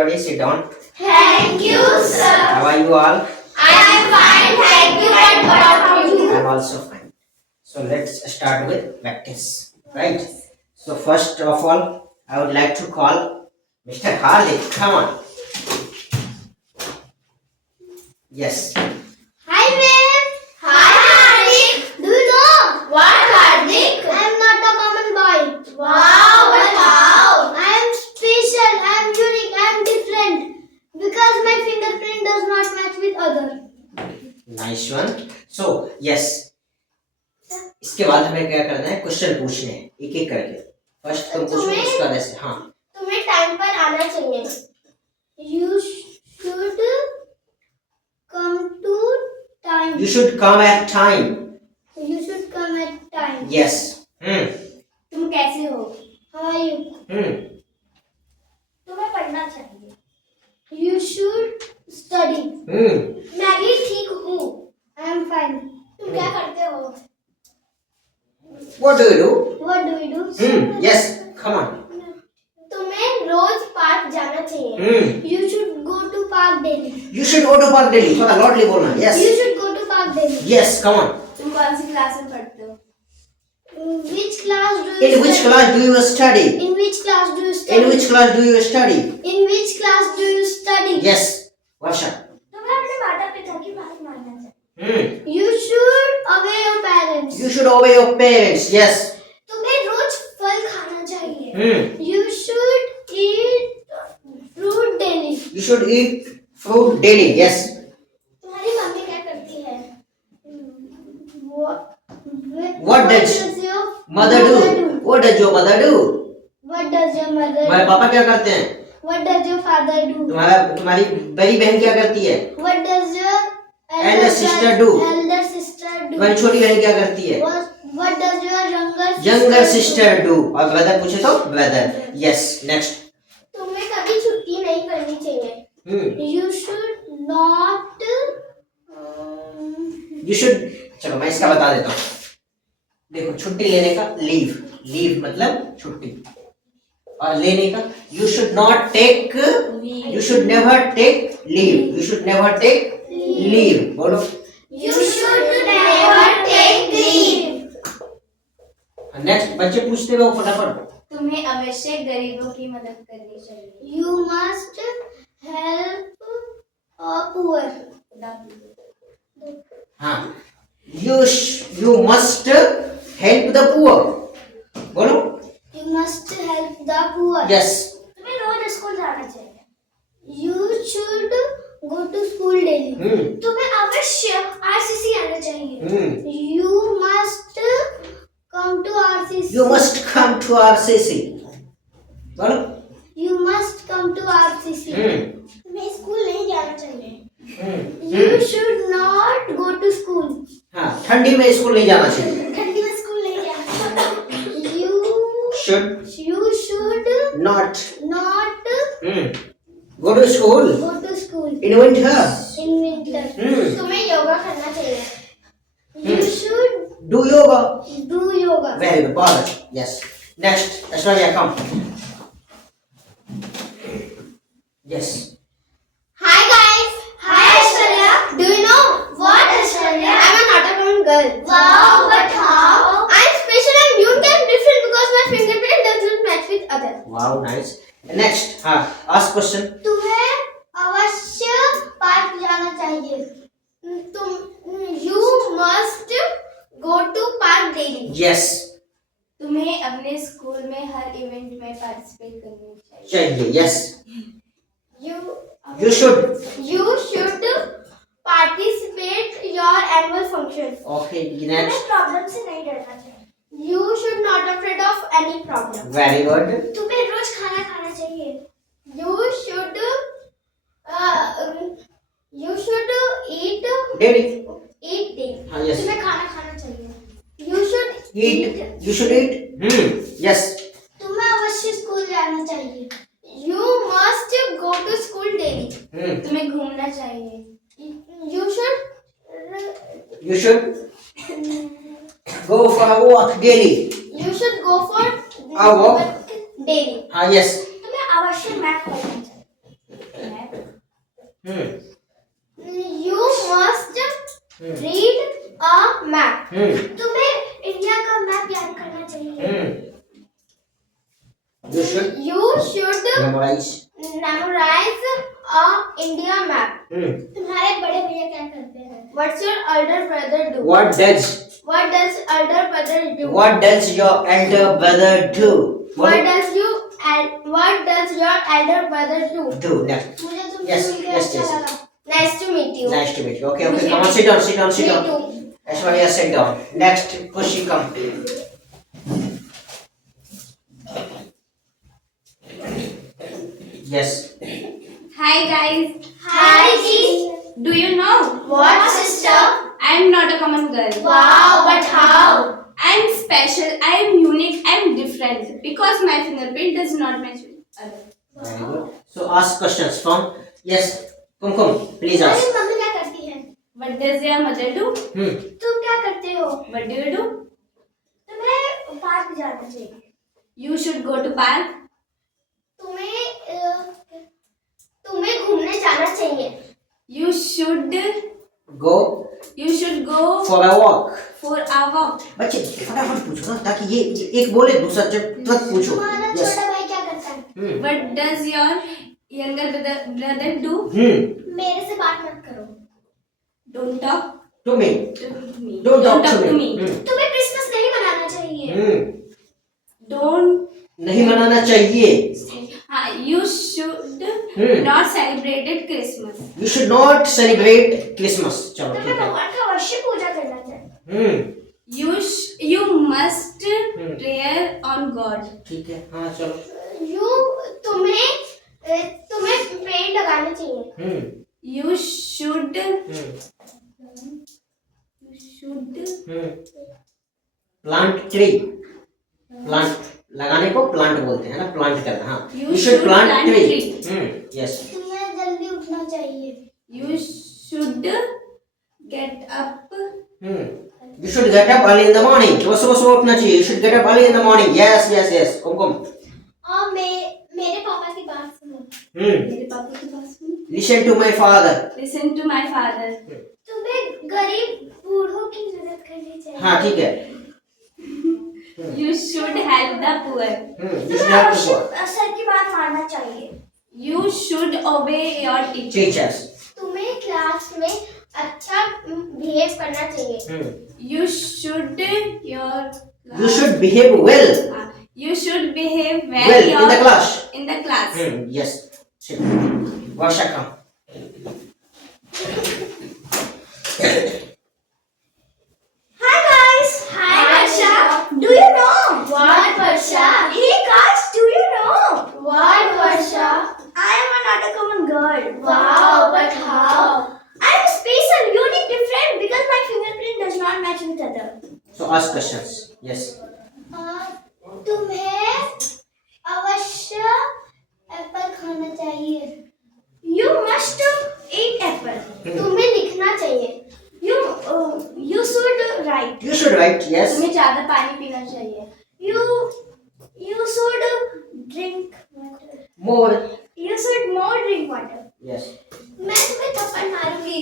everybody. Sit down. Thank you, sir. How are you all? I am fine, thank you. And what about you? I am also fine. So let's start with practice. Right? So first of all, I would like to call Mr. Hardik. Come on. Yes. Hi, ma'am. Hi, Hardik. Do you know what, Hardik? I am not a common boy. Wow, but how? I am special. I am unique. I am different because my fingerprint does not match with other. Nice one. So yes. इसके बाद हमें क्या करना है? Question पूछने हैं एक एक करके. फर्स्ट तुम पूछो उसके बाद ऐसे. हाँ. तुम्हें टाइम पर आना चाहिए. You should come to time. You should come at time. You should come at time. Yes. तुम कैसे हो? How are you? तुम्हें पढ़ना चाहिए. You should study. मैं भी ठीक हूँ. I am fine. तुम क्या करते हो? What do you do? What do you do? Yes. Come on. तुम्हें रोज पार्क जाना चाहिए. You should go to park daily. You should go to park daily. थोड़ा loudly बोलना. Yes. You should go to park daily. Yes. Come on. तुम कौन सी class में पढ़ते हो? Which class do you In which class do you study? In which class do you study? In which class do you study? In which class do you study? Yes. Varsha. तुम्हें अपने माता-पिता की बात मानना चाहिए. You should obey your parents. You should obey your parents. Yes. तुम्हें रोज फल खाना चाहिए. You should eat fruit daily. You should eat fruit daily. Yes. तुम्हारी मम्मी क्या करती है? What does your mother do? What does your mother do? What does your mother तुम्हारे do? पापा क्या करते हैं? What does your father do? तुम्हारी बड़ी बहन क्या करती है? What does your Elder sister do? Elder sister do? तुम्हारी छोटी बहन क्या करती है? What does your Younger sister do? और brother पूछे तो brother. Yes. Next. तुम्हें कभी छुट्टी नहीं करनी चाहिए. You should not. You should. चलो मैं इसका बता देता हूँ. देखो छुट्टी लेने का लीव मतलब छुट्टी और लेने का you should not take. You should never take leave. You should never take leave. बोलो. You should never take leave. Next बच्चे पूछते हुए फटाफट. तुम्हें अवश्य गरीबों की मदद करनी चाहिए. You must help a poor. हाँ. You must help the poor. बोलो. You must help the poor. Yes. तुम्हें रोज स्कूल जाना चाहिए. You should go to school daily. तुम्हें अवश्य RCC आना चाहिए. You must come to RCC. You must come to RCC. बोलो. You must come to RCC. तुम्हें स्कूल नहीं जाना चाहिए. You should not go to school. हाँ ठंडी में स्कूल नहीं जाना चाहिए. ठंडी में स्कूल नहीं जाना चाहिए. You should not go to school to school in winter. in winter. तुम्हें योगा करना चाहिए. You should Do yoga. do yoga. Very good. Bharat. Yes. Next. Aishwarya, come. Yes. Hi guys. Hi Aishwarya. Do you know what Aishwarya? I'm a not a common girl. Wow, but how? I'm special and unique and different because my fingerprint doesn't match with others. Wow, nice. Next. हाँ. Ask question. तुम्हें अवश्य park जाना चाहिए. You must go to park daily. Yes. तुम्हें अपने school में हर event में participate करनी चाहिए. चाहिए. Yes. You should participate your annual function. Okay. तुम्हें Next. प्रॉब्लम से नहीं डरना चाहिए. You should not afraid of any problem. Very good. तुम्हें रोज खाना खाना चाहिए. You should eat Daily. daily. हाँ. Yes. तुम्हें खाना खाना चाहिए. You should Eat. You should eat. Yes. तुम्हें अवश्य स्कूल जाना चाहिए. You must go to school daily. तुम्हें घूमना चाहिए. You should go for a walk daily. You should go for a walk daily. हाँ. Yes. तुम्हें अवश्य मैथ पढ़ना चाहिए. You must read a map. तुम्हें इंडिया का मैप याद करना चाहिए. You should memorize a India map. तुम्हारे बड़े भैया क्या करते हैं? What's your elder brother do? What does elder brother do? What does your elder brother do? What does your elder brother do? Do next. मुझे तुमसे Yes, मिलकर yes, अच्छा yes. लगा. Nice to meet you. Nice to meet you. Okay, come on, sit down. Me too. Aishwarya, sit down. Next, Khushi, come. Yes. Hi guys. Hi, Ji. Do you know? What, sister? I am not a common girl. Wow, but how? I am special. I am unique. I am different because my fingerprint does not match with others. Very good. So ask questions from yes. Kumkum, please तुम्हारी ask. Mummy क्या करती है? What does your mother do? तुम क्या करते हो? What do you do? तुम्हें park जाना चाहिए. You should go to park. तुम्हें घूमने जाना चाहिए. You should Go go for a walk. for a walk. बच्चे फटाफट पूछो ना ताकि ये एक बोले दूसरा जब तुरंत पूछो. तुम्हारा Yes. छोटा भाई क्या करता है? What does your younger brother do? मेरे से बात मत करो. Don't talk To me. to me. Don't talk to me. तुम्हें क्रिसमस नहीं मनाना चाहिए. Don't. नहीं मनाना चाहिए. You should not celebrate Christmas. You should not celebrate Christmas. चलो तुम्हें ठीक है. भगवान का वर्षिप पूजा करना चाहिए. You must pray on God. ठीक है. हाँ चलो. तुम्हें पेड़ लगाने चाहिए. You should Plant tree. Plant लगाने को प्लांट बोलते हैं ना. प्लांट करना. हाँ. You should should plant plant tree. Yes. तुम्हें जल्दी उठना चाहिए. You should get up. You should get up early in the morning. सुबह उठना चाहिए. You should get up early in the morning. Yes. कुमकुम. और मेरे पापा की बात सुनो. मेरे पापा की बात सुनो. Listen to my father. Listen to my father. तुम्हें गरीब बूढ़ों की मदद करनी चाहिए. हाँ ठीक है. You should help the poor. You should have to work. Sir की बात मानना चाहिए. You should obey your teacher. Teachers. तुम्हें क्लास में अच्छा बिहेव करना चाहिए. You should You should behave well. You should behave well, Well in the class. In the class. Yes. Sit. Varsha, come. Hi guys. Hi Varsha. Do you know what Varsha? Hey guys, do you know what Varsha? I am not a common girl. Wow, but how? I am special, unique, different because my fingerprint does not match with other. So ask questions. Yes. तुम्हें अवश्य Apple खाना चाहिए. You must eat apple. तुम्हें लिखना चाहिए. You should write. You should write. Yes. तुम्हें ज्यादा पानी पीना चाहिए. You should drink water. More. You should more drink water. Yes. मैं तुम्हें थप्पड़ मारूंगी.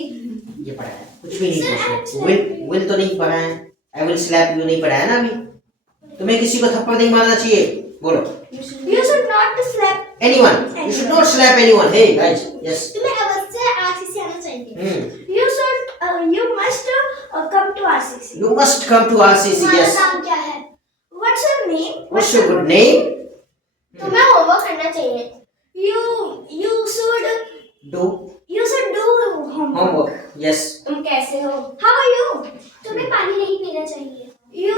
ये पढ़ा है. कुछ भी नहीं Sir, पूछना. I'm Will तो नहीं पढ़ा है. I will slap you नहीं पढ़ा है ना अभी. तुम्हें किसी को थप्पड़ नहीं मारना चाहिए. बोलो. You should not slap. Anyone. You should not slap anyone. Hey guys. Yes. तुम्हें अवश्य RCC आना चाहिए. You must come to RCC. You must come to RCC. तुम्हारा Yes. नाम क्या है? What's your name? What's your good name? तुम्हें homework करना चाहिए. You should do Homework. Yes. तुम कैसे हो? How are you? तुम्हें पानी नहीं पीना चाहिए. You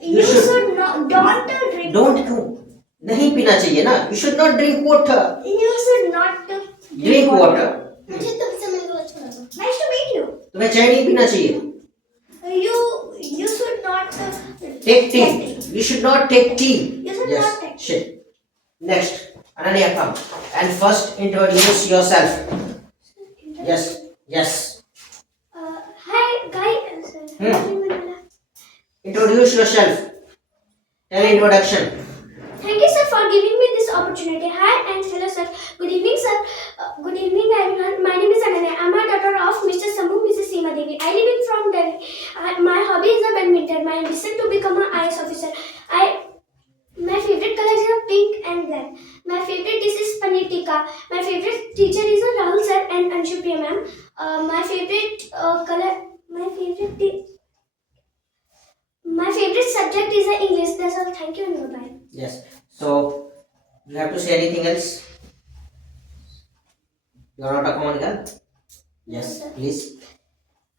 You should- should not don't drink. Don't क्यों? नहीं पीना चाहिए ना. You should not drink water. You should not Drink water. मुझे तुमसे मिलकर अच्छा लगा. Nice to meet you. तुम्हें चाय नहीं पीना चाहिए. You should not Take tea. You should not take tea. You should Yes. not take tea. Shit. Next. Ananya, come. And first introduce yourself. Yes. Hi guys. Introduce yourself. Tell introduction. Thank you, sir, for giving me this opportunity. Hi and hello, sir. Good evening, sir. Good evening, everyone. My name is Ananya. I'm a daughter of Mr. Sambu, Mrs. Seema Devi. I live in from Delhi. My hobby is a badminton. My ambition to become an IS officer. My favorite color is a pink and black. My favorite dish is paneer tikka. My favorite teacher is a Rahul sir and Anshupriya ma'am. My favorite subject is English. That's all. Thank you and bye. Yes. So you have to say anything else? You are not a common girl? Yes, No, sir. please.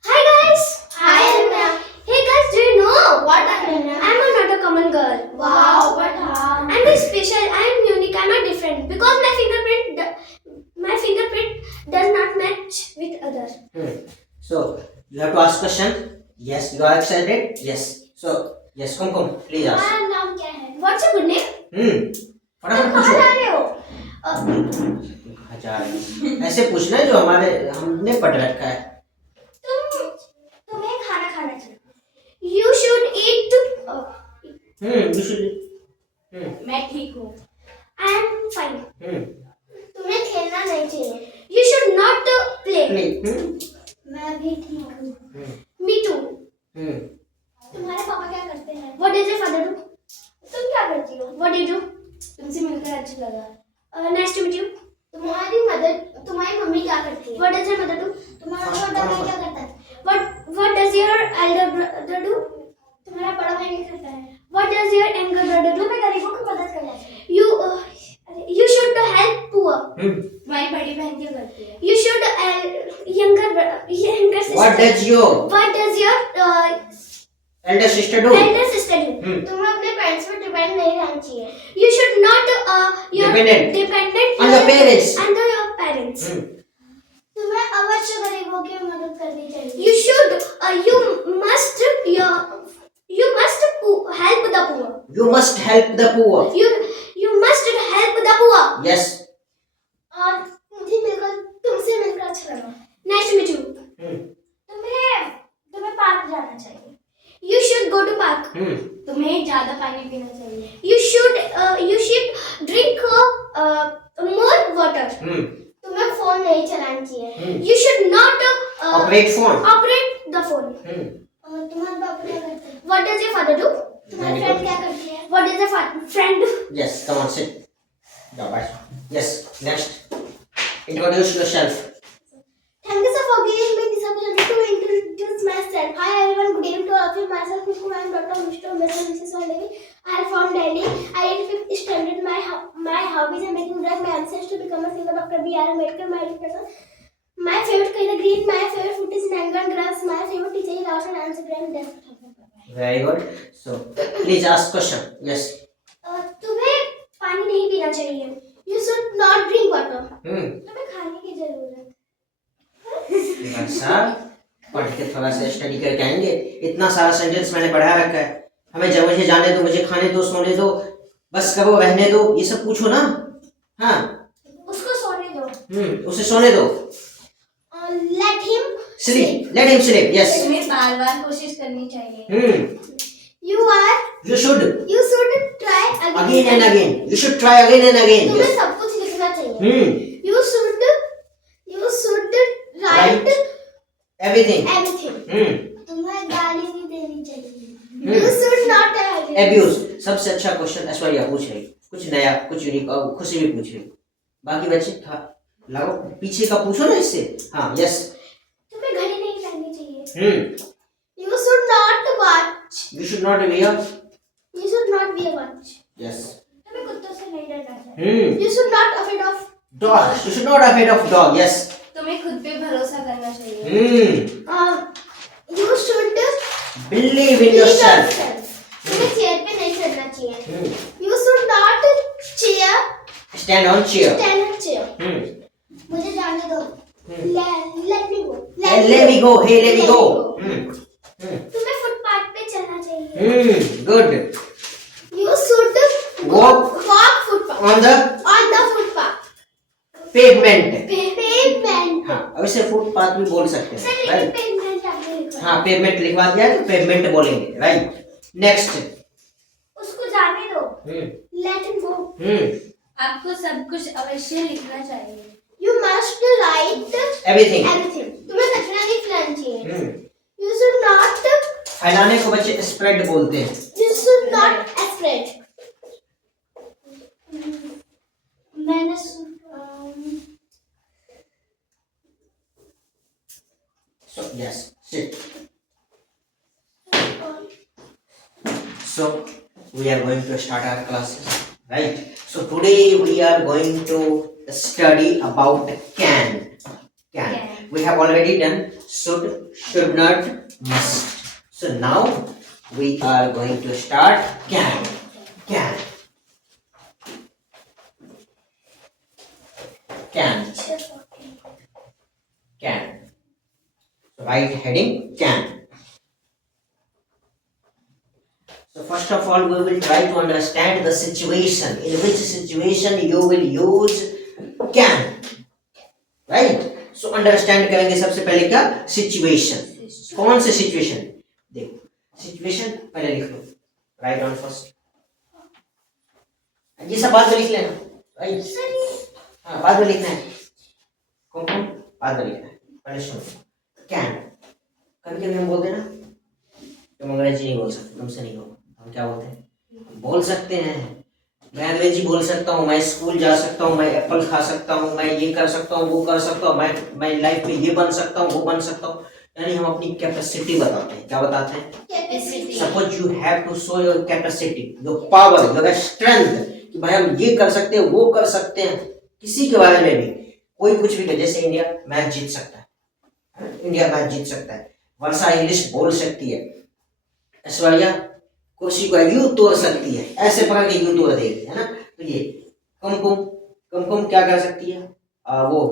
Hi guys. Hi, Ananya. Hey guys, do you know? What, Ananya? I'm not a common girl. Wow, but how? I'm very special. I'm unique. I'm not different because my fingerprint does not match with others. So you have to ask question. Yes, you are excited. Yes. So yes, come, please ask. तुम्हारा नाम क्या है? What's your good name? फटाफट कहाँ पूछो। जा रहे हो? ऐसे पूछना है जो हमने पढ़ रखा है। तुम्हें खाना खाना चाहिए. You should eat. You should. मैं ठीक हूँ. I am fine. तुम्हें खेलना नहीं चाहिए. You should not play. Play. मैं भी ठीक हूँ. Me too. तुम्हारे पापा क्या करते हैं? What does your father do? तुम क्या करती हो? What do you do? तुमसे मिलकर अच्छा लगा. Nice to meet you. तुम्हारी मम्मी क्या करती है? What does your mother do? तुम्हारा छोटा भाई क्या करता है? What does your elder brother do? तुम्हारा बड़ा भाई क्या करता है? What does your younger brother do? तुम्हें गरीबों की मदद करना चाहिए. You should help poor. तुम्हारी बड़ी बहन क्या करती है? You should younger sister. What does your elder sister do? elder sister do? तुम्हें अपने पेरेंट्स पर डिपेंड नहीं रहना चाहिए. You should not dependent On your parents. under your parents. तुम्हें अवश्य गरीबों की मदद करनी चाहिए. You should you must help the poor. You must help the poor. You must help the poor. Yes. और तुमसे मिलकर अच्छा लगा. Nice to meet you. तुम्हें पार्क जाना चाहिए. You should go to park. तुम्हें ज्यादा पानी पीना चाहिए. You should drink more water. तुम्हें फोन नहीं चलाना चाहिए. You should not Operate phone. operate the phone. तुम्हारे पापा क्या करते हैं? What does your father do? तुम्हारी फ्रेंड क्या करती है? What does your friend do? Yes, come on, sit. Go back. Yes, next. Introduce yourself. Thank you sir for giving me this opportunity to introduce myself. Hi everyone, good evening to all of you. Myself Kushbu, I am Dr. Mr. Mrs. Devi. I am from Delhi. I am 5th standard. My hobbies are making drug. My ambition is to become a singer, Dr. B.R. Ambedkar. My education. My favorite color green. My favorite food is mango and grapes. My favorite teacher is Roshan and Supreme. Very good. So, please ask question. Yes. तुम्हें पानी नहीं पीना चाहिए. You should not drink water. तुम्हें खाने की जरूरत. Sir पढ़ के थोड़ा सा स्टडी करके आएंगे. इतना सारा सेंटेंस मैंने पढ़ा रखा है. हमें जब मुझे जाने दो, मुझे खाने दो, सोने दो, बस करो, रहने दो, ये सब पूछो ना. हाँ, उसको सोने दो. उसे सोने दो. Let him Sleep. Let him sleep. Yes. तुम्हें बार-बार कोशिश करनी चाहिए. You should You should try again and again. You should try again and again. तुम्हें Yes. सब कुछ लिखना चाहिए. You should write Everything. everything. तुम्हें गाली भी देनी चाहिए. You should not Abuse. सबसे अच्छा क्वेश्चन ऐश्वर्या पूछ रही. कुछ नया, कुछ यूनिक, और खुशी भी पूछ रही. बाकी बच्चे था लाओ पीछे का पूछो ना इससे. हाँ, यस. तुम्हें घड़ी नहीं पहननी चाहिए. You should not watch. You should not wear. You should not wear watch. Yes. तुम्हें कुत्तों से नहीं डरना चाहिए. You should not afraid of Dog. You should not afraid of dog. Yes. तुम्हें खुद पे भरोसा करना चाहिए. You should Believe in yourself. तुम्हें चेयर पे नहीं चढ़ना चाहिए. You should not Stand on chair. stand on chair. मुझे जाने दो. Let me go. Let me go. Hey, let me go. तुम्हें फुटपाथ पे चलना चाहिए. Good. You should Walk footpath on the on the footpath. pavement. Pavement. हाँ, अब इसे फुटपाथ भी बोल सकते हैं. Right? Pavement आपने लिखा. हाँ, पेमेंट लिखवा दिया तो पेमेंट बोलेंगे. राइट. नेक्स्ट. उसको जाने दो. Let him आपको सब कुछ अवश्य लिखना चाहिए। You must write everything. everything. तुम्हें कचरा नहीं फैलाना चाहिए। You should not. फैलाने को बच्चे स्प्रेड बोलते हैं। You should not spread. मैंने So yes, sit. So we are going to start our classes, right? So today we are going to study about can. Can. We have already done should not, must. So now we are going to start can. Can. Can. Can. So right heading can. So first of all, we will try to understand the situation. In which situation you will use can, right? So understand करेंगे सबसे पहले क्या situation. कौन से situation? देखो situation पहले लिख लो. Write down first. ये सब बाद में लिख लेना. Right? हाँ बाद में लिखना है. कौन बाद में लिखना है. पहले सुनो. Can. कभी हम बोलते हैं ना. तुम अंग्रेजी नहीं बोल सकते. तुमसे नहीं होगा. हम क्या बोलते हैं? बोल सकते हैं. मैं अंग्रेजी बोल सकता हूँ, मैं स्कूल जा सकता हूँ, मैं एप्पल खा सकता हूँ, मैं ये कर सकता हूँ, वो कर सकता हूँ, मैं लाइफ में ये बन सकता हूँ, वो बन सकता हूँ. यानी हम अपनी कैपेसिटी बताते हैं. क्या बताते हैं? Suppose you have to show your capacity, your power, your strength, कि भाई हम ये कर सकते हैं, वो कर सकते हैं. किसी के बारे में भी कोई कुछ भी. जैसे इंडिया मैच जीत सकता है. इंडिया मैच जीत सकता है. वर्षा इंग्लिश बोल सकती है. ऐश्वर्या कुर्सी को यूं तोड़ सकती है. ऐसे पकड़ के यूं तोड़ देगी, है ना. तो ये कुमकुम क्या कर सकती है? वो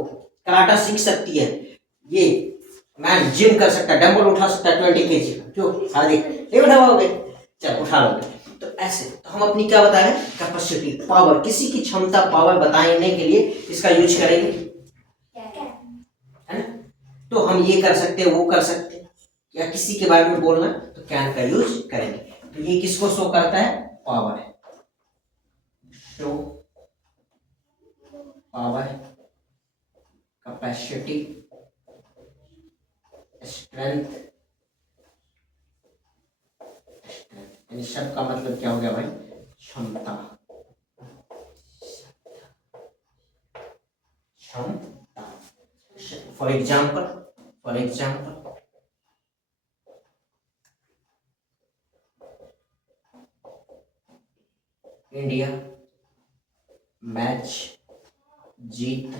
कराटा सीख सकती है. ये मैन जिम कर सकता है, डंबल उठा सकता है 20 kg. क्यों हार्दिक नहीं उठा पाओगे? चल उठा लोगे. तो ऐसे तो हम अपनी क्या बता रहे हैं? Capacity, power. किसी की क्षमता, पावर बताने के लिए इसका यूज करेंगे, है ना. तो हम ये कर सकते हैं, वो कर सकते हैं, या किसी के बारे में बोलना तो कैन का यूज करेंगे. तो ये किसको शो करता है? Power. Show power, capacity, strength. यानी शब्द का मतलब क्या हो गया भाई? क्षमता. क्षमता. फॉर एग्जाम्पल इंडिया मैच जीत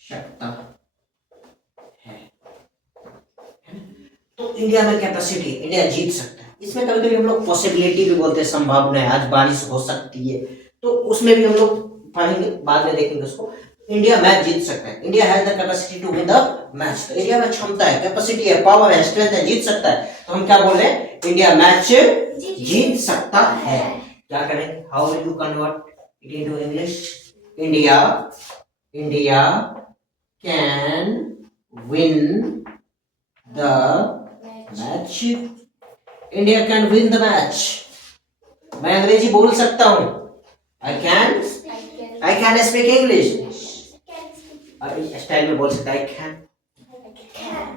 सकता है. तो इंडिया में कैपेसिटी, इंडिया जीत सकता है. इसमें कभी कभी हम लोग पॉसिबिलिटी भी बोलते हैं, संभावना है, आज बारिश हो सकती है. तो उसमें भी हम लोग पढ़ेंगे, बाद में देखेंगे उसको. इंडिया मैच जीत सकता है. India has the capacity to win the match. तो इंडिया में क्षमता है, कैपेसिटी है, पावर है, स्ट्रेंथ है, जीत सकता है. तो हम क्या बोल रहे हैं? इंडिया मैच जीत सकता है. क्या करेंगे? How will you convert it into English? India can win the match. India can win the match. मैं अंग्रेजी बोल सकता हूँ. I can speak English. Style में बोल सकता है.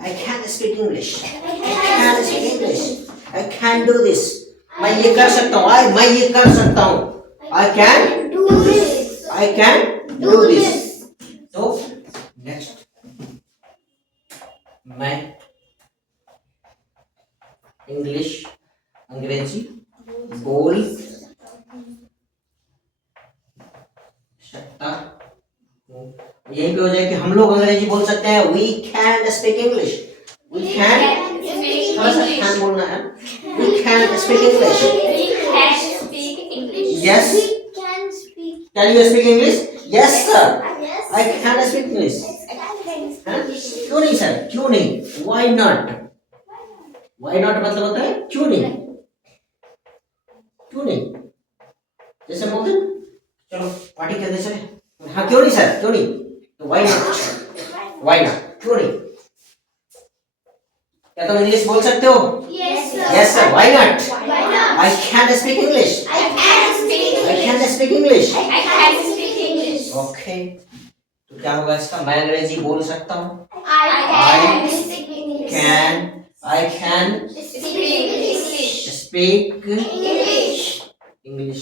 I can speak English. I can do this. मैं ये कर सकता हूँ. मैं ये कर सकता हूँ. I can do this. तो नेक्स्ट, मैं अंग्रेजी बोल सकता हूँ. यही पे हो जाए कि हम लोग अंग्रेजी बोल सकते हैं. We can speak English. We can बोलना है. We can speak English. Yes. Can you speak English? Yes sir, I can speak English. क्यों नहीं सर? क्यों नहीं? Why not? व्हाई नॉट मतलब होता है क्यों नहीं. क्यों नहीं जैसे बोलते हैं चलो पार्टी करने चले. हाँ क्यों नहीं सर? क्यों नहीं? तो व्हाई नॉट. क्यों नहीं? क्या तुम इंग्लिश बोल सकते हो? Yes sir. Why not? I can speak English. I can speak English. I can speak English. Okay, तो क्या होगा इसका? मैं अंग्रेजी बोल सकता हूँ। I can speak English. I can Speak English. Speak English. English.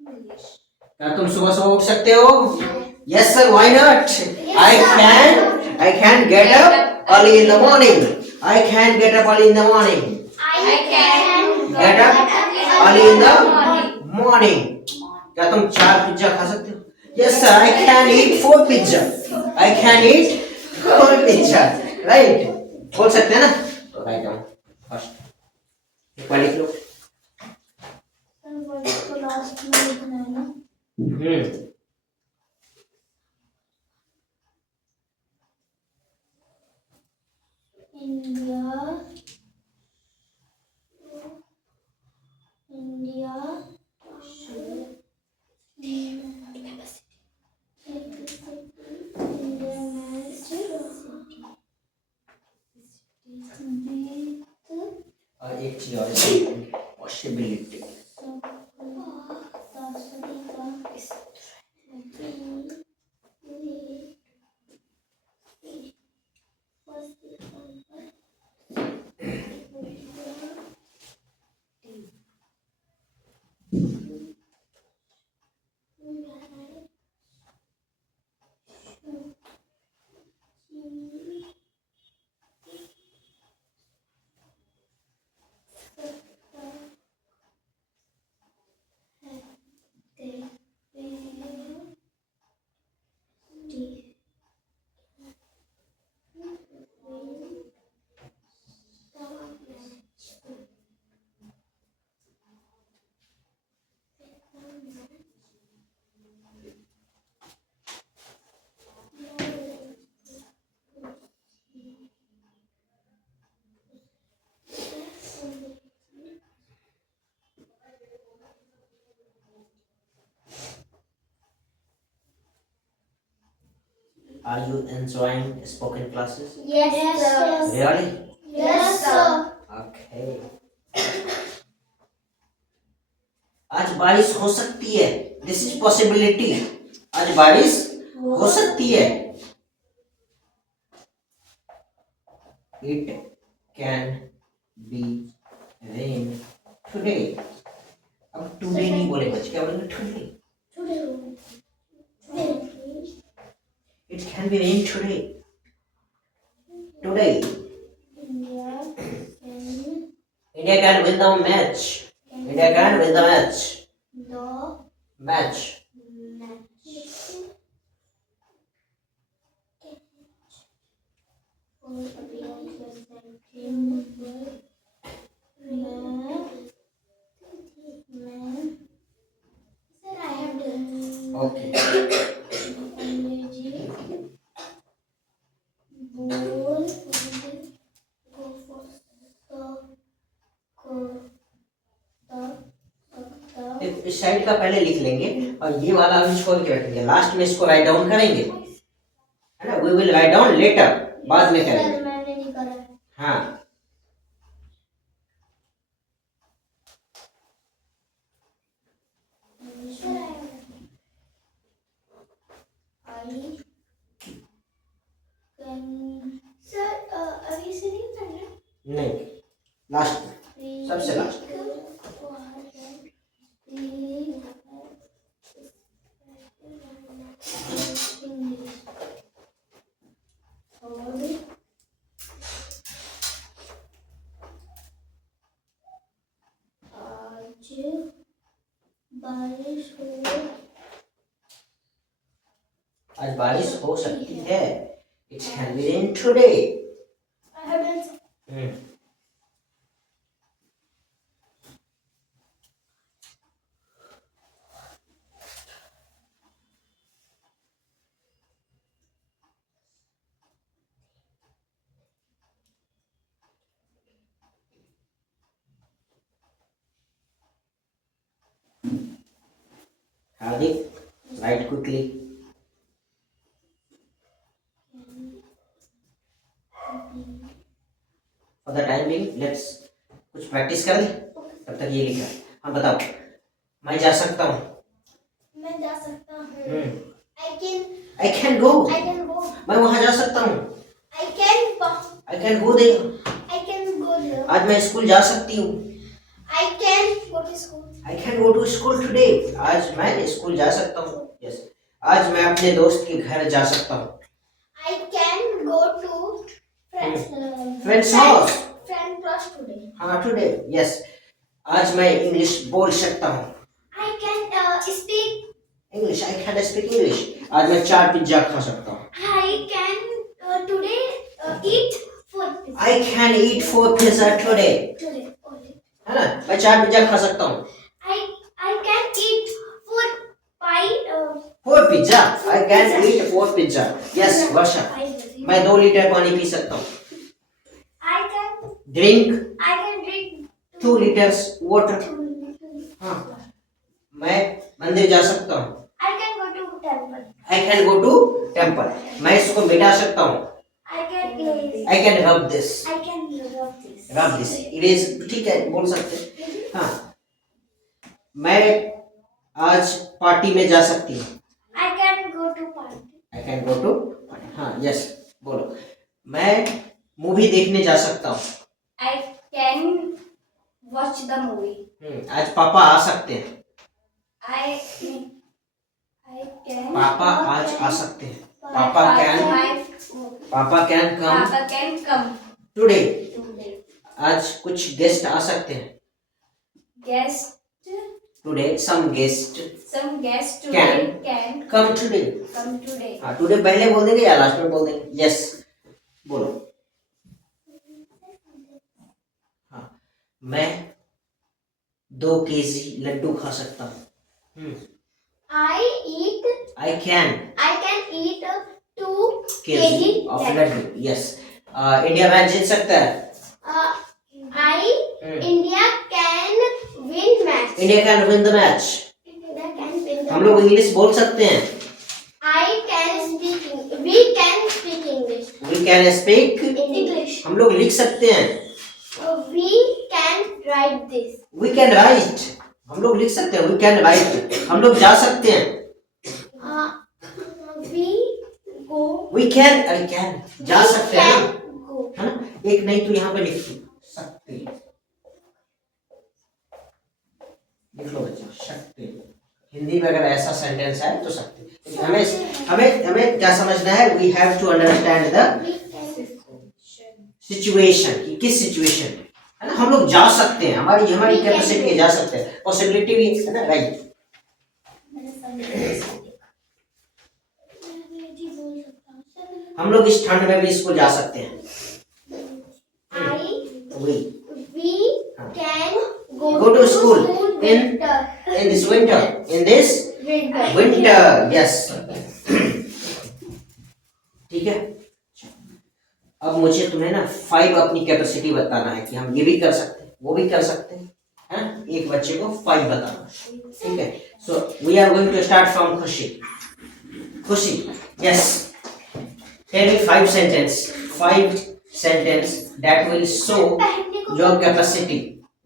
क्या तुम सुबह सुबह उठ सकते हो? Yes sir, why not? I can get up early in the morning. I can get up early in the morning. I can get up early in the morning. क्या तुम 4 pizza खा सकते हो? Yes sir, I can eat 4 pizza. I can eat 4 pizza. Right, बोल सकते हैं ना? तो राइट डाउन फर्स्ट एक बार लिख लो। तो लास्ट में लिखना है ना। इंडिया और एक चीज और, possibility. Are you enjoying spoken classes? Yes, sir. Really? Yes, sir. Okay. आज बारिश हो सकती है। This is possibility. आज बारिश हो सकती है। It can be rain today. अब today नहीं बोलेंगे, क्या बोलेंगे? Today. It can be rain today. Today. India can win the match. India can win the match. Match. Okay. इस साइड का पहले लिख लेंगे और ये वाला हम छोड़ के रखेंगे, लास्ट में इसको राइट डाउन करेंगे, है ना? We will write down letter, बाद में करेंगे। मैंने नहीं करा है। हाँ, सर अभी से नहीं करना। नहीं, लास्ट में, सबसे लास्ट। आज बारिश हो सकती है। It can be rain today. Hardik, write quickly. For the time being, let's कुछ प्रैक्टिस कर ले, तब तक ये लिखा। हाँ बताओ, मैं जा सकता हूँ। मैं जा सकता हूँ. हम्म, I can go. go. मैं वहां जा सकता हूँ. I can go there. I can go there. आज मैं स्कूल जा सकती हूँ. I can go to school. I can go to school today. आज मैं स्कूल जा सकता हूँ. Yes. आज मैं अपने दोस्त के घर जा सकता हूँ. I can go to Friend's house. Friend's house today. हाँ, today. Yes. आज मैं इंग्लिश बोल सकता हूँ. I can speak. English. I can speak English. आज मैं 4 पिज्जा खा सकता हूँ. I can today eat 4 pizza. I can eat 4 pizza today. Today only. है ना? मैं 4 पिज्जा खा सकता हूँ. I can eat 4 pie. 4 pizza. I can eat 4 pizza. Yes, वर्षा. मैं 2 लीटर पानी पी सकता हूँ. I can Drink drink 2 liters water. 2 liters. हाँ. मैं मंदिर जा सकता हूँ. I can go to temple. I can go to temple. मैं इसको मिटा सकता हूँ. I can erase. I can rub this. I can rub this. Rub this. Erase. ठीक है, बोल सकते हैं. हाँ. मैं आज पार्टी में जा सकती हूँ. I can go to party. I can go to party. हाँ, yes. बोलो. मैं मूवी देखने जा सकता हूँ. I can watch the movie. आज पापा आ सकते हैं. I can. पापा आज आ सकते हैं. Papa can come Papa can come today. today. आज कुछ गेस्ट आ सकते हैं. Guest. Today some guest Some guest today can come today. come today. हाँ, टुडे पहले बोल देंगे या लास्ट में बोल देंगे. यस, बोलो. हाँ, मैं 2 केजी लड्डू खा सकता हूँ. I can eat 2 KG of laddu. Yes. India match जीत सकता है. India can win match. India can win the match. India can win the हम लोग इंग्लिश बोल सकते हैं. we can speak English. We can speak. English. हम लोग लिख सकते हैं. We can write this. We can write. हम लोग लिख सकते हैं. We can write. हम लोग जा सकते हैं. We go. We can. अरे कैन जा सकते हैं ना, Go. है ना. एक नहीं तो यहाँ पे लिख सकते. लिख लो बच्चे, सकते. हिंदी में अगर ऐसा सेंटेंस है तो सकते. हमें हमें हमें क्या समझना है. We have to understand the We can. Situation. कि किस सिचुएशन है ना. हम लोग जा सकते हैं. हमारी हमारी We can कैपेसिटी है, जा सकते हैं. पॉसिबिलिटी भी है ना. राइट. हम लोग इस ठंड में भी स्कूल जा सकते हैं. We We can Go to school in- winter. in this winter. In this winter. Yes. ठीक है. अब मुझे तुम्हें ना 5 अपनी कैपेसिटी बताना है कि हम ये भी कर सकते हैं, वो भी कर सकते हैं, है ना. एक बच्चे को 5 बताना. ठीक है. So we are going to start from Khushi. Khushi. Yes. Tell me 5 sentence that will show your capacity.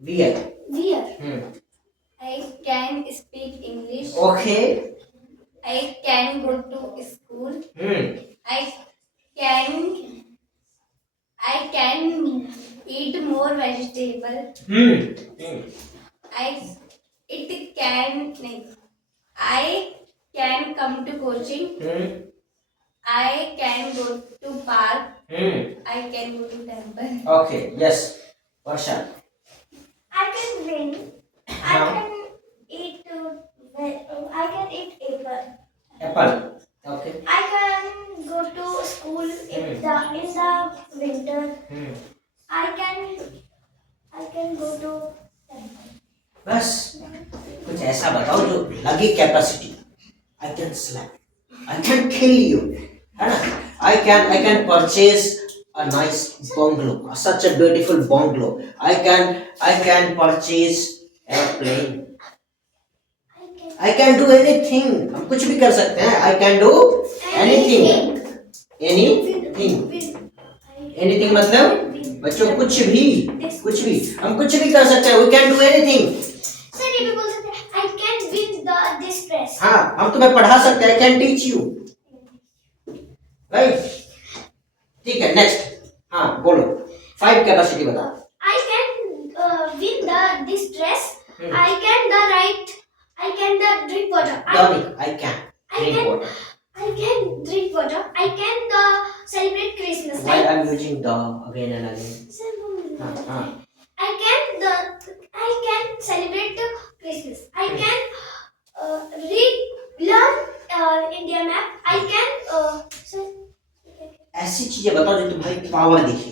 Where? I can speak English. Okay. I can go to school. I can eat more vegetable. I can come to coaching. I can go to park. I can go to temple. Okay. Yes. Varsha. I can win. I can eat apple. Apple. Okay. I can go to school in the winter. I can go to temple. बस कुछ ऐसा बताओ जो लगे capacity. I can slap. I can kill you. है ना. I can purchase a nice bungalow, such a beautiful bungalow. I can purchase airplane. I can do anything. हम कुछ भी कर सकते हैं. I can do anything. Anything मतलब बच्चों कुछ भी हम कुछ भी कर सकते हैं. We can do anything. Sir, ये भी बोल सकते हैं I can win this dress. हाँ, हम तुम्हें पढ़ा सकते हैं, I can teach you, right? ठीक है, नेक्स्ट। हाँ बोलो, 5 कैपेसिटी बताओ। I can win this dress. Hmm. I can drink water. Dominic, I can drink can- water. I can drink water. I can celebrate Christmas. Why I'm using the again and again? हाँ, I can celebrate Christmas. I Hmm. can learn India map. I can ऐसी चीजें बताओ जो तुम्हारी power दिखे।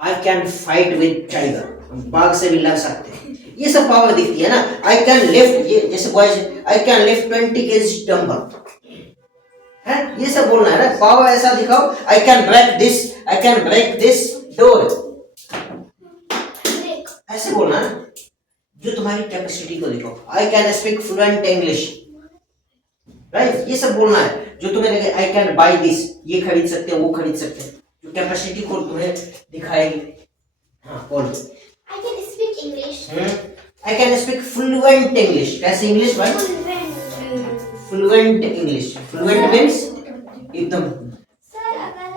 I can fight with tiger, हम बाघ से भी लड़ सकते हैं, ये सब पावर दिखती है ना। आई कैन लिफ्ट, ये जैसे boys, I can lift 20 kg dumbbell है, ये सब बोलना है ना, पावर ऐसा दिखाओ। I can break this door, ऐसे बोलना है ना, जो तुम्हारी कैपेसिटी को दिखाओ। I can speak fluent English, right? ये सब बोलना है जो तुम्हें लगे। आई कैन बाय दिस, ये खरीद सकते हैं, वो खरीद सकते हैं, जो कैपेसिटी को तुम्हें दिखाएगी। हाँ बोलो। I can speak English. I can speak fluent English. कैसे इंग्लिश भाई? Fluent English. फ्लुएंट मीन्स एकदम सर अगर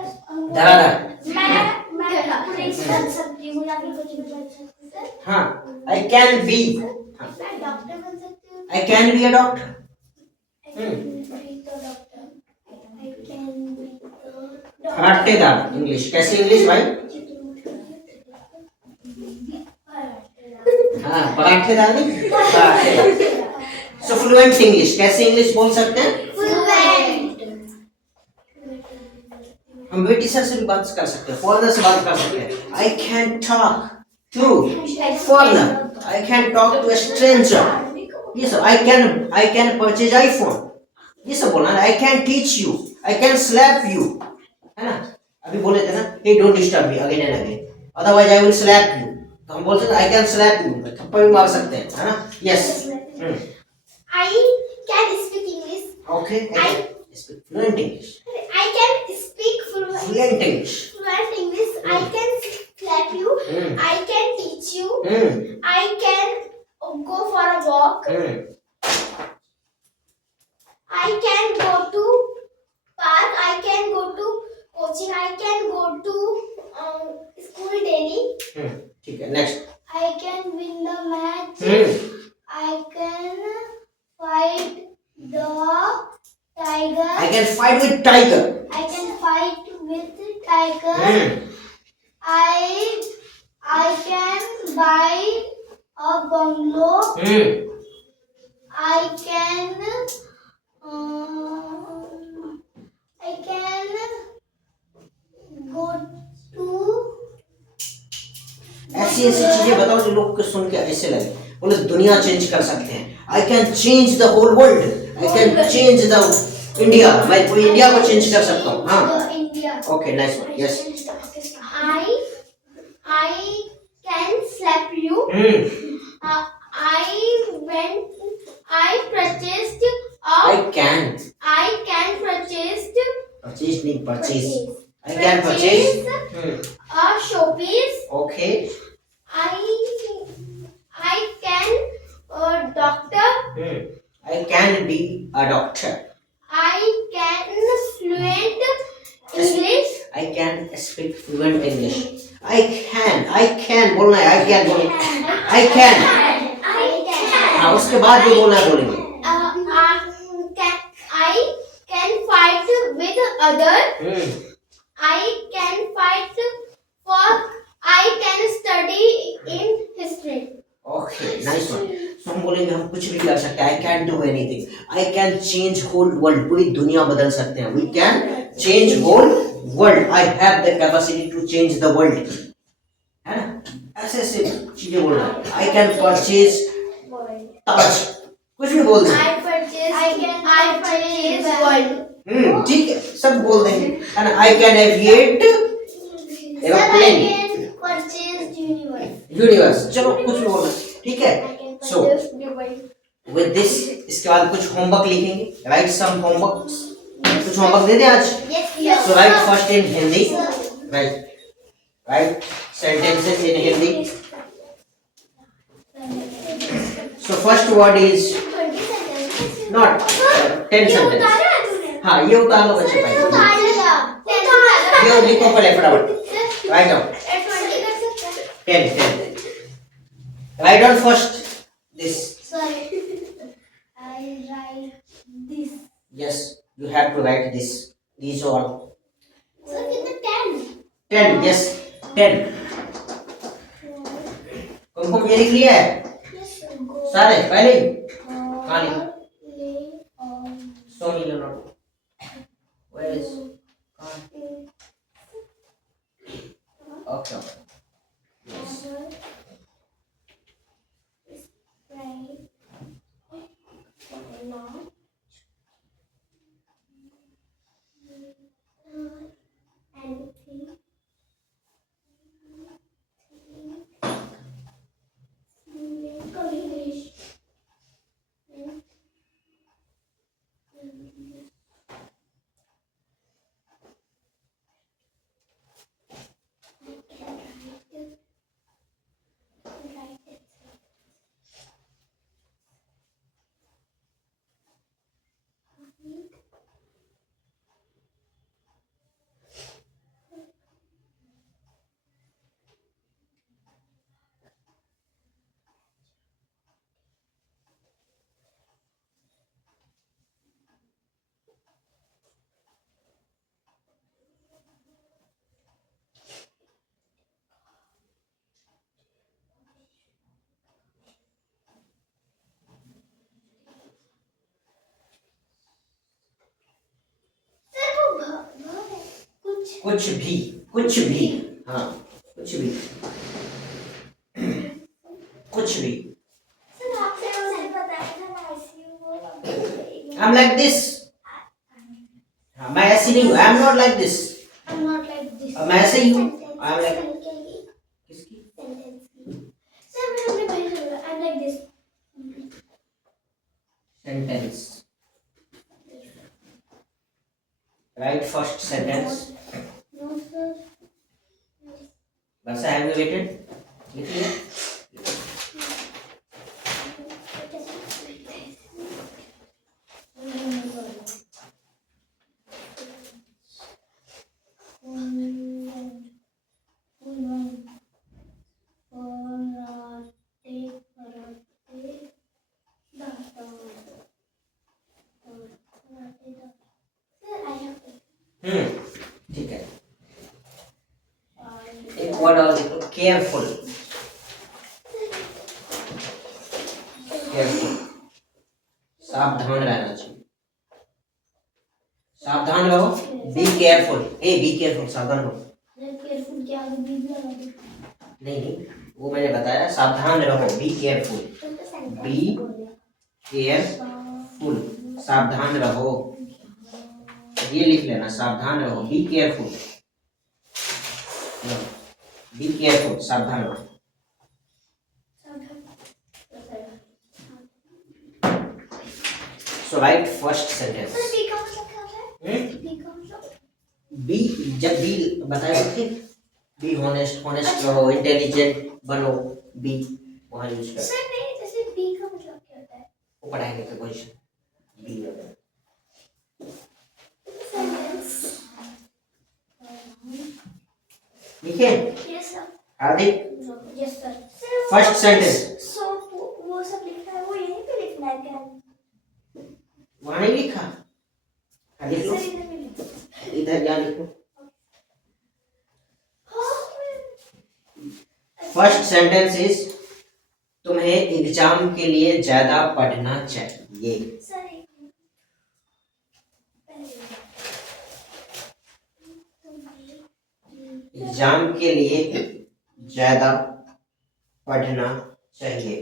धड़ाधड़। मैं पुलिस बन सकती हूँ या फिर कुछ भी बन सकती हूँ सर। हाँ, आई कैन बी, मैं डॉक्टर बन सकती हूँ। I can be a doctor. I can be the doctor. I can be the फराटेदार इंग्लिश। कैसे इंग्लिश भाई? हाँ, पराठेदार नहीं, पराठेदार। सो फ्लुएंट इंग्लिश, कैसे इंग्लिश बोल सकते हैं? हम ब्रिटिश से भी बात कर सकते हैं, फॉरेनर से बात कर सकते हैं। I can talk to foreigner, I can talk to a stranger, ये सब। आई कैन परचेज आईफोन, ये सब बोलना है। I can teach you, I can slap you, है ना? अभी बोले थे ना, hey don't disturb me again and again, otherwise I will slap you. तो हम बोल सकते हैं आई कैन स्लैप यू, थप्पड़ भी मार सकते हैं, है ना? Yes. I can speak English. Okay, I speak fluent English. I can speak fluent English. fluent English. I can slap you. I can teach you. I can go for a walk. I can go to park. I can go to coaching. I can go to school daily. ठीक है, next. I can win the match. I can fight the tiger. I can fight with tiger. I can fight with the tiger. I can buy a bungalow. I can go to ऐसी चीजें बताओ जो लोग को सुन के ऐसे लगे, बोले दुनिया चेंज कर सकते हैं। I can change the whole world, I can change the India, मैं पूरी इंडिया को चेंज कर सकता हूँ। हाँ, India. Okay, nice, yes. I can slap you. I purchased I can purchase नहीं, purchase. I can purchase a showpiece. Okay. I can doctor. I can be a doctor. I can fluent English. I can speak fluent English. I can बोलना है, I can बोलना है, I can. हाँ, उसके बाद जो बोलना है बोलेंगे। I can fight with other. I can fight for. I can study in history. Okay, nice one. तो हम बोलेंगे हम कुछ भी कर सकते हैं। I can do anything, I can change whole world, पूरी दुनिया बदल सकते हैं। We can change whole world, I have the capacity to change the world, है ना? ऐसे ऐसे चीजें बोलना है। आई कैन परचेज ताज, कुछ भी बोल दे। I purchase world. ठीक है, सब बोल देंगे, है ना? I can aviate aeroplane, Purchase universe. Universe, चलो कुछ भी बोलना, ठीक है? सो विद दिस, इसके बाद कुछ होमवर्क लिखेंगे। राइट सम होमवर्क, कुछ होमवर्क दे दे आज। Yes. So write first in Hindi. Write sentences in Hindi. So first word is 20 sentences. not 10 ये सेंटेंस। उतारा है तूने? हाँ ये उतार लो बच्चे ये पहले। उतार लिया। ये लिखो पहले फटाफट, राइट डाउन। Sorry कर सकता है? 10 write down first this. Sorry. I write this. Yes you have to write this, these all Sir कितने 10? 10, यस 10। कुमकुम ये लिख लिया है Yes sir. Go. सारे पहले ही? Or lay on. So me no note where is okay कुछ भी, कुछ भी, हाँ कुछ भी, कुछ भी। सर आपसे उसे बताया था ना ICU बोला। I'm like this। हाँ मैं ऐसी नहीं हूँ, I'm not like this। I'm not like this. मैं ऐसे ही हूँ, I'm like किसकी? सर मैं अपने भाई से बोला I'm like this. Sentence। Write first sentence। No sir. बस have you written? लिख लिया? ठीक है। एक वर्ड और लिखो, केयरफुल। केयरफुल, सावधान रहना चाहिए। सावधान रहो, बी केयरफुल। बी केयरफुल, सावधान रहो। केयरफुल के आगे बीज लगा दो। नहीं वो मैंने बताया, सावधान रहो, बी केयरफुल। बी केयरफुल, सावधान रहो। ये लिख लेना, सावधान रहो, बी केयरफुल। बी केयरफुल, सावधान रहो। So write first sentence। Sir B का मतलब क्या होता है? बी का मतलब बी, जब बी बताया थे, बी हॉनेस्ट रहो, इंटेलिजेंट बनो, बी वहाँ यूज कर। सर नहीं, जैसे बी का मतलब क्या होता है? वो पढ़ाएंगे तो क्वेश्चन बी होगा। सेंटेंस। लिखे yes sir. Hardik, yes sir. First sentence so वो सब लिखना है, वो यहीं पे लिखना है क्या? वहाँ नहीं लिखा, लिख लो सर इधर भी लिखना है। इधर, या लिखो। हाँ। फर्स्ट सेंटेंस इज, तुम्हें एग्जाम के लिए ज्यादा पढ़ना चाहिए। सर एक मिनट। एग्जाम के लिए ज्यादा पढ़ना चाहिए।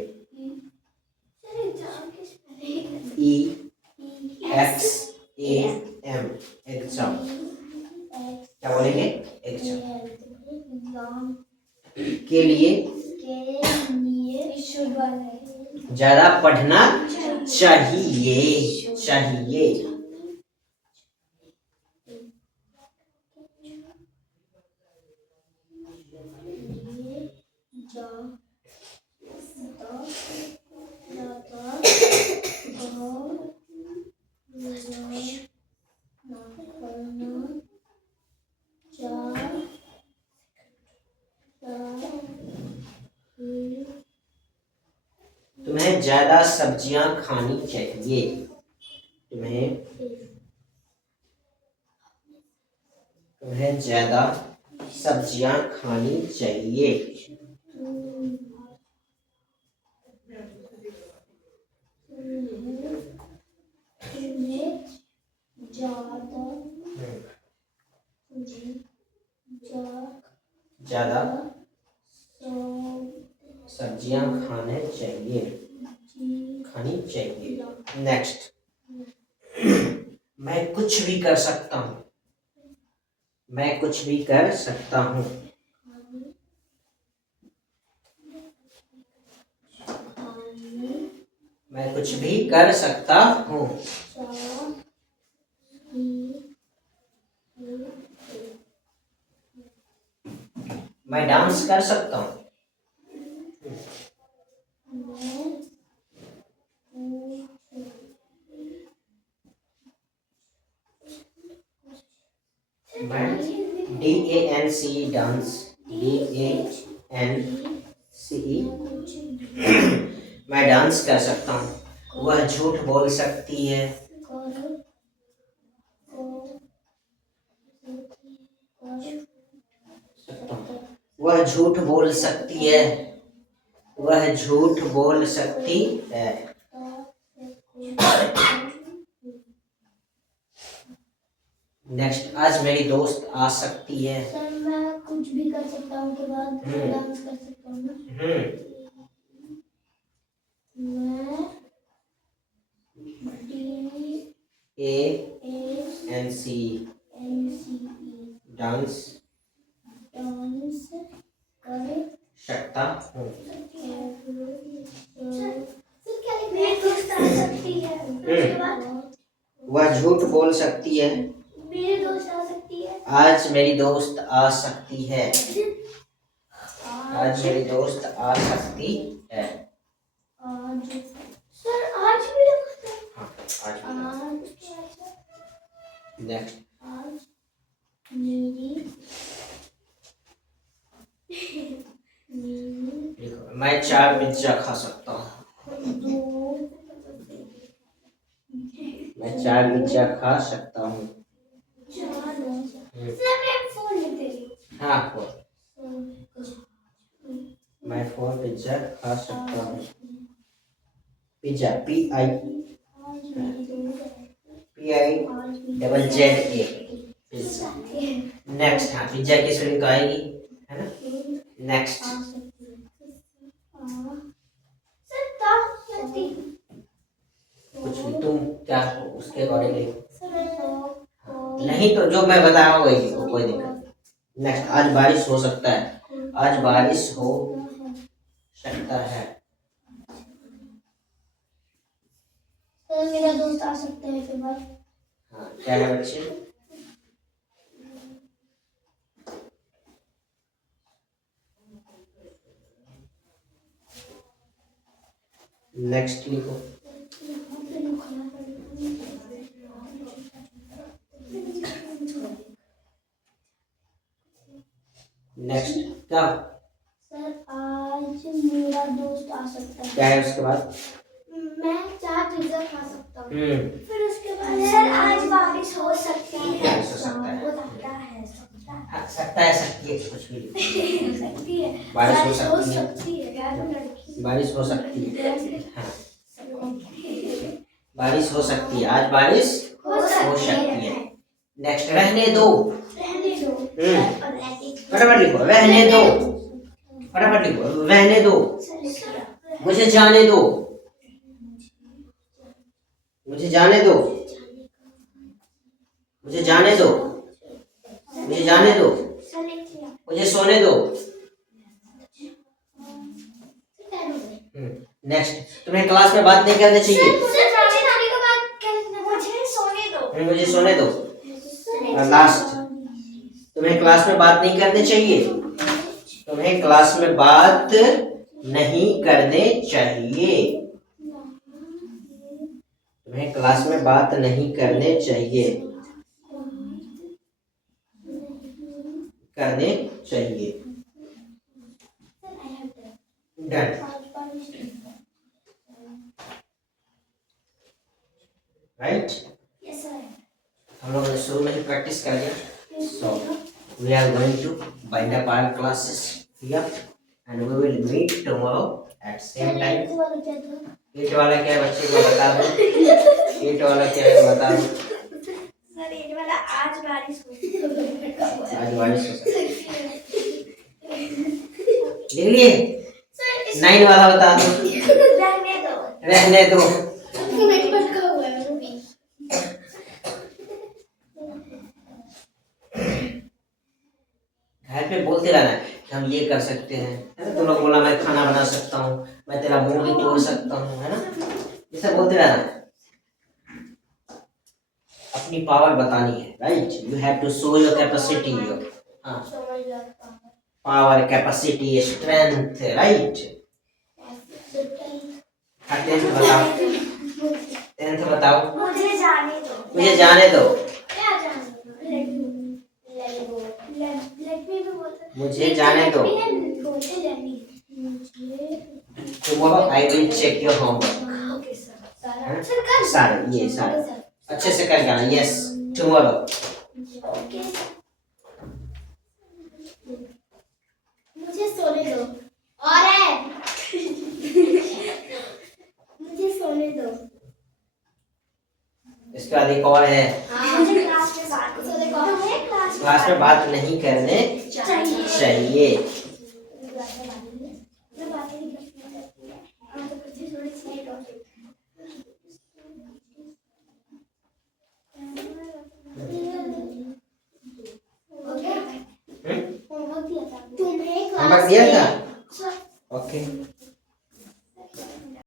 सर एग्जाम किस में? ई एक्स ए एम, एग्जाम। क्या बोलेंगे? एग्जाम एग्जाम के लिए के लिए ज्यादा पढ़ना चाहिए, चाहिए। ज्यादा सब्जियां खानी चाहिए। तुम्हें ज्यादा सब्जियां खानी चाहिए। ज्यादा सब्जियां खानी चाहिए। नेक्स्ट, मैं कुछ भी कर सकता हूँ। मैं कुछ भी कर सकता हूँ। मैं कुछ भी कर सकता हूँ। मैं डांस कर सकता हूँ। मैं DANCE डांस DANCE मैं डांस कर सकता हूँ। वह झूठ बोल सकती है। वह झूठ बोल सकती है। वह झूठ बोल सकती है। नेक्स्ट, आज मेरी दोस्त आ सकती है। सर मैं कुछ भी कर सकता हूँ के बाद डांस कर सकता हूँ ना। मैं DANCE डांस कर सकता हूँ। मेरी दोस्त आ सकती है। उसके बाद वह झूठ बोल सकती है। मेरी दोस्त आ सकती है। आज मेरी दोस्त आ सकती है। आज मेरी दोस्त आ सकती है। आज सर आज भी हाँ, आज नेक्स्ट, आज मेरी देखो, मैं 4 पिज्जा खा सकता हूँ। मैं 4 पिज्जा खा सकता हूँ। सर मैं फोन लेते रही। हाँ, मैं 4 पिज्जा खा सकता हूँ। Pizza PIZZA pizza. नेक्स्ट, हाँ, पिज्जा की स्पेलिंग तो आएगी, है ना। नेक्स्ट, कुछ भी तुम क्या हो उसके अकॉर्डिंग लिखो। नहीं तो जो मैं बता रहा हूँ वही लिखो, कोई दिक्कत नहीं। नेक्स्ट, आज बारिश हो सकता है। आज बारिश हो सकता है। सर मेरा दोस्त आ सकता है के बाद। हाँ, क्या है बच्चे? नेक्स्ट लिखो। नेक्स्ट क्या? सर आज मेरा दोस्त आ सकता है। क्या है उसके बाद? मैं 4 पिज्जा खा सकता हूँ। फिर उसके बाद सर आज बारिश हो सकती है। बारिश हो सकता है। हो सकता है। हाँ, सकता है, सकती है, कुछ भी लिखो। सकती है। बारिश हो सकती सकती है। है। बारिश हो सकती है। हाँ, बारिश हो सकती है। आज बारिश हो सकती है। नेक्स्ट, रहने दो। रहने दो। फटाफट लिखो, रहने दो। फटाफट लिखो, रहने दो। मुझे जाने दो। मुझे जाने दो। मुझे जाने दो। मुझे जाने दो। मुझे सोने दो। नेक्स्ट, तुम्हें क्लास में बात नहीं करनी चाहिए। मुझे सोने दो। लास्ट, तुम्हें क्लास में बात नहीं करनी चाहिए। तुम्हें क्लास में बात नहीं करने चाहिए। तुम्हें क्लास में बात नहीं करने चाहिए। करने चाहिए। डन। राइट? Yes, sir. हम लोगों ने शुरू में ही प्रैक्टिस कर लिया. So we are going to bind up our classes here and we will meet tomorrow at same time. ईट वाला क्या है बच्चे को बता दो. ईट वाला क्या है बता दो. सर ये वाला आज बारिश हुई. आज बारिश हो सकती है. लिख लिए? 9 वाला बता दो. रहने दो. रहने दो. घर पे बोलते रहना कि हम ये कर सकते हैं, है ना? तुम लोग बोला मैं खाना बना सकता हूँ, मैं तेरा मुंह भी तोड़ सकता हूँ, है ना? ये सब बोलते रहना. अपनी पावर बतानी है, right? You have to show your capacity, your power, capacity, strength, right? 10th बताओ. 10th बताओ. मुझे जाने दो. मुझे जाने दो. क्या जाने दो? Let me भी बोलते हैं. मुझे जाने दो. बोलते let me. मुझे. Tomorrow I will check your homework. Okay, sir. हाँ? सर कर. सारे ये सारे Okay, sir. अच्छे से करके आना. Yes, tomorrow. Okay. मुझे सोने दो. और है. मुझे सोने दो. इसके बाद एक और है. मुझे क्लास में बात सोने को. हमें क्लास में बात नहीं करने चाहिए. मैं बातें नहीं करती हूँ. हाँ तो कुछ थोड़ी सी टॉपिक. हम्म? होमवर्क दिया था. तुम्हें होमवर्क दिया था? ओके.